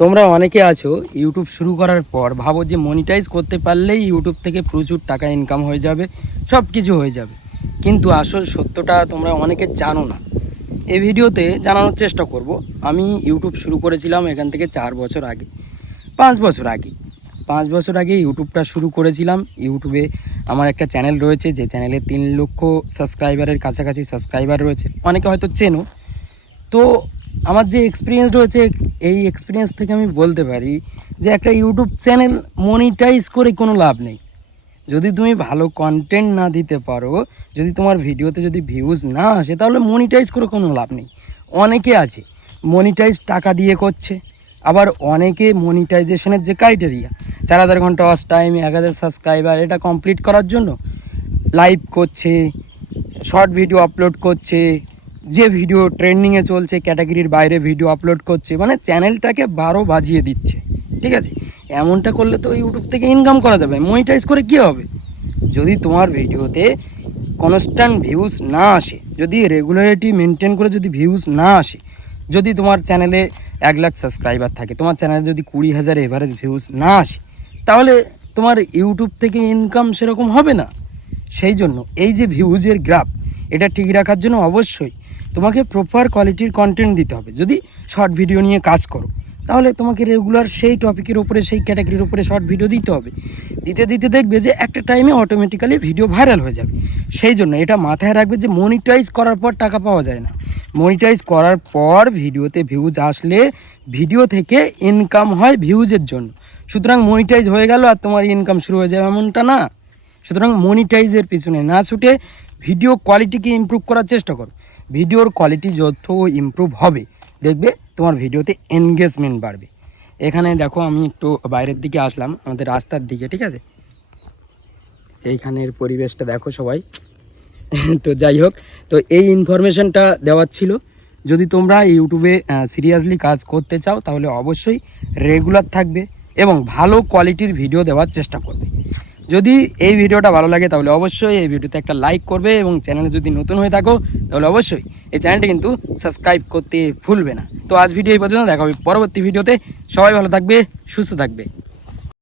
তোমরা অনেকে আছো ইউটিউব শুরু করার পর ভাবো যে মনিটাইজ করতে পারলেই ইউটিউব থেকে প্রচুর টাকা ইনকাম হয়ে যাবে, সব কিছু হয়ে যাবে। কিন্তু আসল সত্যটা তোমরা অনেকে জানো না। এই ভিডিওতে জানানোর চেষ্টা করব। আমি ইউটিউব শুরু করেছিলাম এখান থেকে 4 বছর আগে, 5 বছর আগে 5 বছর আগে ইউটিউবটা শুরু করেছিলাম। ইউটিউবে আমার একটা চ্যানেল রয়েছে, যে চ্যানেলে 3 লক্ষ সাবস্ক্রাইবারের কাছাকাছি সাবস্ক্রাইবার রয়েছে, অনেকে হয়তো চেনো। তো আমার যে এক্সপিরিয়েন্স রয়েছে, এই এক্সপিরিয়েন্স থেকে আমি বলতে পারি যে একটা ইউটিউব চ্যানেল মনিটাইজ করে কোনো লাভ নেই। যদি তুমি ভালো কন্টেন্ট না দিতে পারো, যদি তোমার ভিডিওতে যদি ভিউজ না আসে, তাহলে মনিটাইজ করে কোনো লাভ নেই। অনেকে আছে মনিটাইজ টাকা দিয়ে করছে, আবার অনেকে মনিটাইজেশনের যে ক্রাইটেরিয়া 4000 ঘন্টা ওয়াচ টাইম, 1000 সাবস্ক্রাইবার, এটা কমপ্লিট করার জন্য লাইভ করছে, শর্ট ভিডিও আপলোড করছে, যে ভিডিও ট্রেন্ডিংয়ে চলছে ক্যাটাগরির বাইরে ভিডিও আপলোড করছে, মানে চ্যানেলটাকে 12 বাজিয়ে দিচ্ছে। ঠিক আছে, এমনটা করলে তো ইউটিউব থেকে ইনকাম করা যাবে, মনিটাইজ করে কী হবে? যদি তোমার ভিডিওতে কনস্ট্যান্ট ভিউজ না আসে, যদি রেগুলারিটি মেনটেন করে যদি ভিউজ না আসে, যদি তোমার চ্যানেলে 1 লাখ সাবস্ক্রাইবার থাকে, তোমার চ্যানেলে যদি 20,000 এভারেজ ভিউজ না আসে, তাহলে তোমার ইউটিউব থেকে ইনকাম সেরকম হবে না। সেই জন্য এই যে ভিউজের গ্রাফ, এটা ঠিক রাখার জন্য অবশ্যই তোমাকে প্রপার কোয়ালিটির কন্টেন্ট দিতে হবে। যদি শর্ট ভিডিও নিয়ে কাজ করো, তাহলে তোমাকে রেগুলার সেই টপিকের উপরে, সেই ক্যাটাগরির উপরে শর্ট ভিডিও দিতে হবে। দিতে দিতে দেখবে যে একটা টাইমে অটোমেটিক্যালি ভিডিও ভাইরাল হয়ে যাবে। সেই জন্য এটা মাথায় রাখবে যে মনিটাইজ করার পর টাকা পাওয়া যায় না। মনিটাইজ করার পর ভিডিওতে ভিউজ আসলে ভিডিও থেকে ইনকাম হয় ভিউজের জন্য। সুতরাং মনিটাইজ হয়ে গেল আর তোমার ইনকাম শুরু হয়ে যাবে, এমনটা না। সুতরাং মনিটাইজের পিছনে না ছুটে ভিডিও কোয়ালিটিকে ইমপ্রুভ করার চেষ্টা করো। ভিডিওর কোয়ালিটি যত ইমপ্রুভ হবে, দেখবে তোমার ভিডিওতে এনগেজমেন্ট বাড়বে। এখানে দেখো, আমি একটু বাইরের দিকে আসলাম, আমাদের রাস্তার দিকে। ঠিক আছে, এইখানের পরিবেশটা দেখো সবাই। তো যাই হোক, তো এই ইনফরমেশনটা দেওয়ার ছিল। যদি তোমরা ইউটিউবে সিরিয়াসলি কাজ করতে চাও, তাহলে অবশ্যই রেগুলার থাকবে এবং ভালো কোয়ালিটির ভিডিও দেওয়ার চেষ্টা করবে। যদি এই ভিডিওটা ভালো লাগে, তাহলে অবশ্যই এই ভিডিওতে একটা লাইক করবে, এবং চ্যানেলে যদি নতুন হয়ে থাকো, তাহলে অবশ্যই এই চ্যানেলটি কিন্তু সাবস্ক্রাইব করতে ভুলবে না। তো আজ ভিডিও এই পর্যন্ত, দেখা হবে পরবর্তী ভিডিওতে। সবাই ভালো থাকবে, সুস্থ থাকবে।